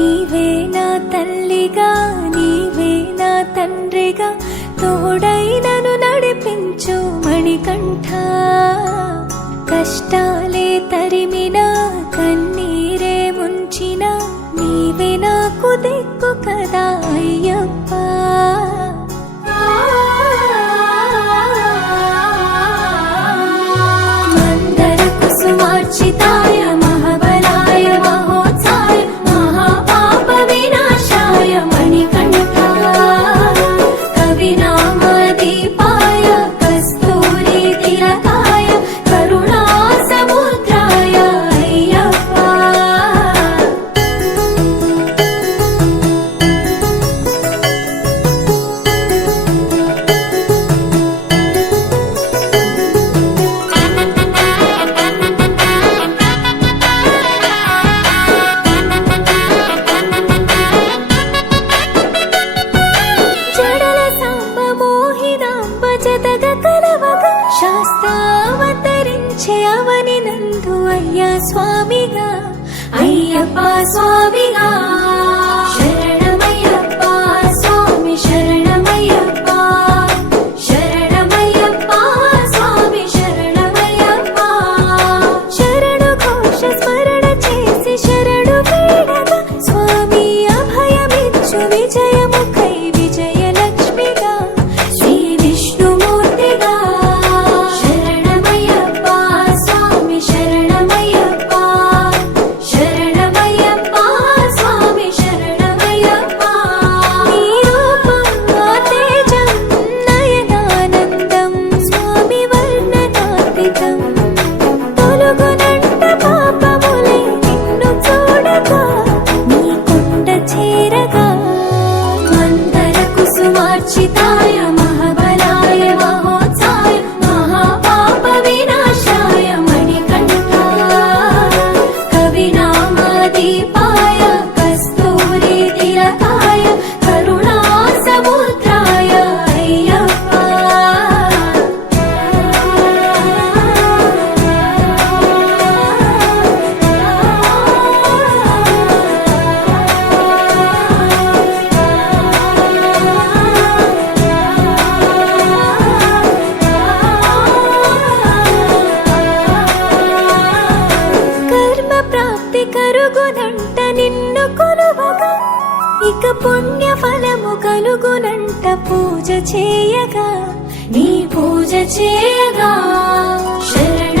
నీవే నా తల్లిగా నీవే నా తండ్రిగా తోడై నన్ను నడిపించు మణికంఠ. కష్టాలే తరిమినా కన్నీరే ముంచినా నీవే నాకు దిక్కు కదా అయ్యప్ప. మందర కుసుమార్చితాయ మహాబలాయ మహోత్సాయ మహాపాప వినాశాయ మణికంఠ. కవినామ దీపాయ కస్తూరి తిలకాయ కరుణా సముద్రాయ అయ్యప్ప. జడల సాంబ మోహినాంబ జతగ కలవగ శాస్త్రావతరించే అవని నందు అయ్యా స్వామిగా అయ్యప్ప స్వామిగా. శరణమయ్యప్ప స్వామి శరణమయ్యప్ప శరణమయ్యప్ప స్వామి శరణమయ్యప్ప. శరణు ఘోష స్మరణ చేసి శరణు వేడగా స్వామి అభయమిచ్చు విజయముఖై విజయలక్ష్మిగా శ్రీ విష్ణుమూర్తిగా. శరణమయ్యప్ప స్వామి శరణమయ్యప్ప శరణమయ్యప్ప స్వామి శరణమయ్యప్ప. నీ రూపం తేజం నయనానందం స్వామి వర్ణనాతీతం. తొలగునంట పాపములే నిన్ను చూడగా నీ కొండ చేరగా. మందర కుసుమార్చితాయ మహాబలాయ మహోత్సాయ మహాపాప వినాశాయ మణికంఠ. కవినామ దీపాయ కస్తూరి తిలకాయ కరుణా సముద్రాయ అయ్యప్ప. కర్మ ప్రాప్తి కరుగునంట నిన్ను కొలువగా ఇక పుణ్య ఫలము కలుగునంట పూజ చేయగా నీ పూజ చేయగా. శరణ